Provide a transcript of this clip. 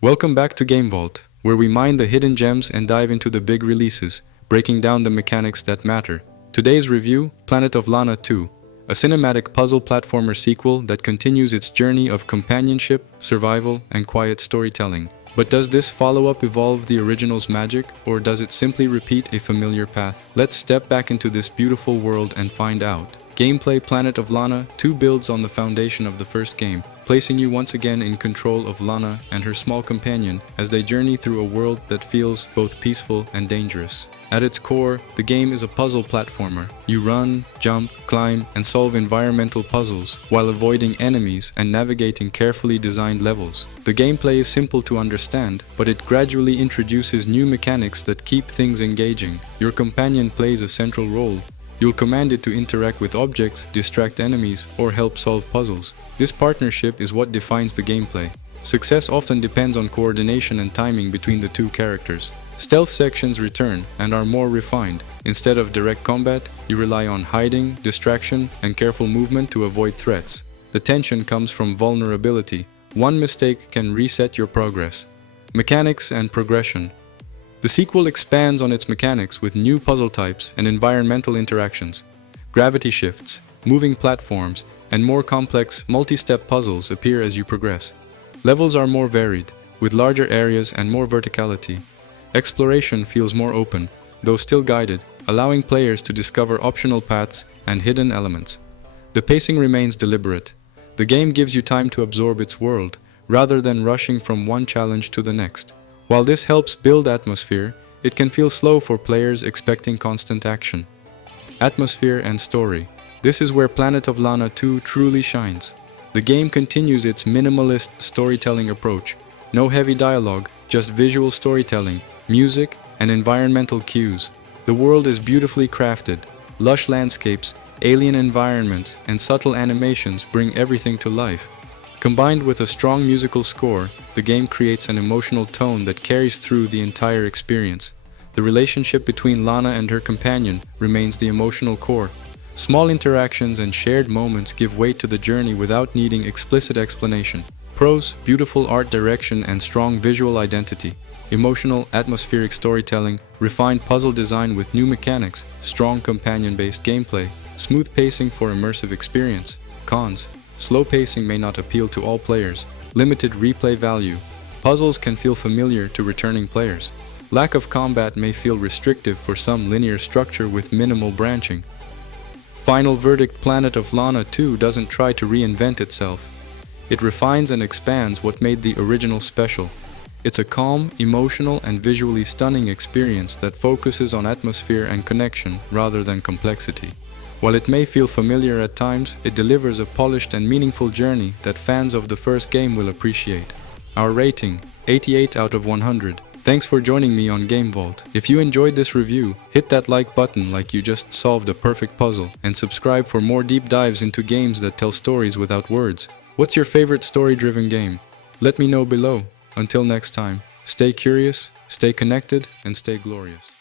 Welcome back to Game Vault, where we mine the hidden gems and dive into the big releases, breaking down the mechanics that matter. Today's review, Planet of Lana II, a cinematic puzzle platformer sequel that continues its journey of companionship, survival, and quiet storytelling. But does this follow-up evolve the original's magic, or does it simply repeat a familiar path? Let's step back into this beautiful world and find out. Gameplay: Planet of Lana II builds on the foundation of the first game, placing you once again in control of Lana and her small companion as they journey through a world that feels both peaceful and dangerous. At its core, the game is a puzzle platformer. You run, jump, climb, and solve environmental puzzles while avoiding enemies and navigating carefully designed levels. The gameplay is simple to understand, but it gradually introduces new mechanics that keep things engaging. Your companion plays a central role. You'll command it to interact with objects, distract enemies, or help solve puzzles. This partnership is what defines the gameplay. Success often depends on coordination and timing between the two characters. Stealth sections return and are more refined. Instead of direct combat, you rely on hiding, distraction, and careful movement to avoid threats. The tension comes from vulnerability. One mistake can reset your progress. Mechanics and progression. The sequel expands on its mechanics with new puzzle types and environmental interactions. Gravity shifts, moving platforms, and more complex, multi-step puzzles appear as you progress. Levels are more varied, with larger areas and more verticality. Exploration feels more open, though still guided, allowing players to discover optional paths and hidden elements. The pacing remains deliberate. The game gives you time to absorb its world, rather than rushing from one challenge to the next. While this helps build atmosphere, it can feel slow for players expecting constant action. Atmosphere and story. This is where Planet of Lana II truly shines. The game continues its minimalist storytelling approach. No heavy dialogue, just visual storytelling, music, and environmental cues. The world is beautifully crafted. Lush landscapes, alien environments, and subtle animations bring everything to life. Combined with a strong musical score, the game creates an emotional tone that carries through the entire experience. The relationship between Lana and her companion remains the emotional core. Small interactions and shared moments give weight to the journey without needing explicit explanation. Pros: beautiful art direction and strong visual identity. Emotional, atmospheric storytelling, refined puzzle design with new mechanics, strong companion-based gameplay, smooth pacing for immersive experience. Cons: slow pacing may not appeal to all players. Limited replay value. Puzzles can feel familiar to returning players. Lack of combat may feel restrictive for some linear structure with minimal branching. Final verdict: Planet of Lana II doesn't try to reinvent itself. It refines and expands what made the original special. It's a calm, emotional, and visually stunning experience that focuses on atmosphere and connection rather than complexity. While it may feel familiar at times, it delivers a polished and meaningful journey that fans of the first game will appreciate. Our rating: 88 out of 100. Thanks for joining me on Game Vault. If you enjoyed this review, hit that like button like you just solved a perfect puzzle, and subscribe for more deep dives into games that tell stories without words. What's your favorite story-driven game? Let me know below. Until next time, stay curious, stay connected, and stay glorious.